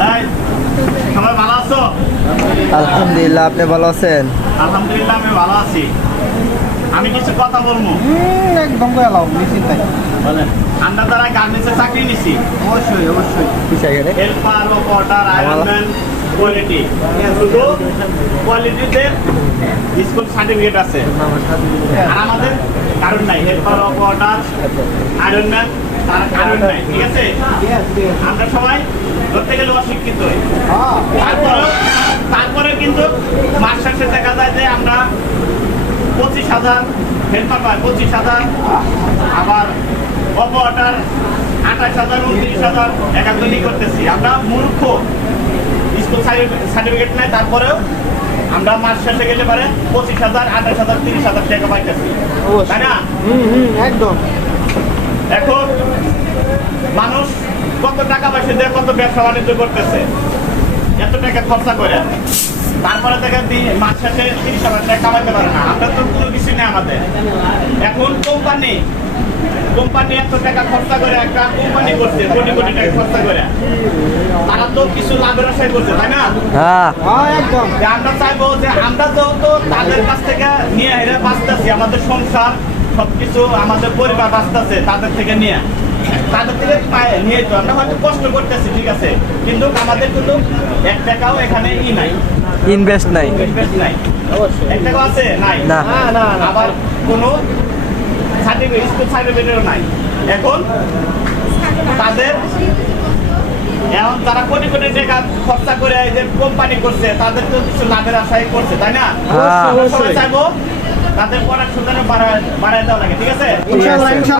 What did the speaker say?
তাই সবাই ভালো আছো? আলহামদুলিল্লাহ, আপনি ভালো আছেন? আলহামদুলিল্লাহ আমি ভালো আছি। আমি কিছু কথা বলবো। একদম গেলাম নিশ্চিন্তায়। বলেন। আমরা যারা গার্মেন্টসে চাকরি নিছি, অবশ্যই অবশ্যই। হেল্পার, অপারেটর, আয়রনম্যান, কোয়ালিটি, শুধু কোয়ালিটিতে স্কুল সার্টিফিকেট আছে। আর আমাদের কারণ নাই, হেল্পার, অপারেটর, আয়রনম্যান তার কারণ নাই, ঠিক আছে? আমরা সবাই ধরতে গেলে অশিক্ষিত। তারপরে কিন্তু মাস শেষে দেখা যায় যে আমরা 25,000 হেল্পার পাই, 25,000, আবার অপারেটর 28,000, 29,000 একাডেমি করতেছি। আমরা মূর্খ, স্কুল সার্টিফিকেট নাই, তারপরেও আমরা মাস শেষে গেলে পারে 25,000, 28,000, 30,000 টাকা পাইতেছি, তাই না? একদম। এখন মানুষ কত টাকা পয়সা দিয়ে কত ব্যবসা বাণিজ্য করতেছে, এত টাকা খরচা করে, তারপরে থেকে মাস শেষে 30,000 টাকা কামাইতে পারে না। আমরা তো কোনো কিছু নেই আমাদের। এখন কোম্পানি এত টাকা খরচা করে একটা কোম্পানি করছে, কোটি কোটি টাকা খরচা করে, তারা তো কিছু লাভের আশায় করছে, তাই না? একদম। যে আমরা চাইবো যে আমরা যেহেতু তাদের কাছ থেকে নিয়ে হেরে বাঁচতেছি, আমাদের সংসার সবকিছু, আমাদের পরিবার বাঁচতেছে তাদের থেকে নিয়ে, তাদের থেকে নিয়ে তো আমরা হয়তো কষ্ট করতেছি, ঠিক আছে, কিন্তু আমাদের কিন্তু 1 টাকাও এখানে নাই, ইনভেস্ট নাই। ইনভেস্ট নাই, অবশ্যই। 1 টাকাও আছে নাই, না। আবার কোনো সার্টিফিকেট, স্কুল সার্টিফিকেটও নাই। এখন তারা কোটি কোটি টাকা খরচা করে এই যে কোম্পানি করছে, তাদের তো কিছু লাভের আশায় করছে, তাই না? হ্যাঁ। আমরা সবাই চাইবো তাদের পড়াশোনা বাড়ায় দেওয়া লাগে, ঠিক আছে? ইনশাআল্লাহ।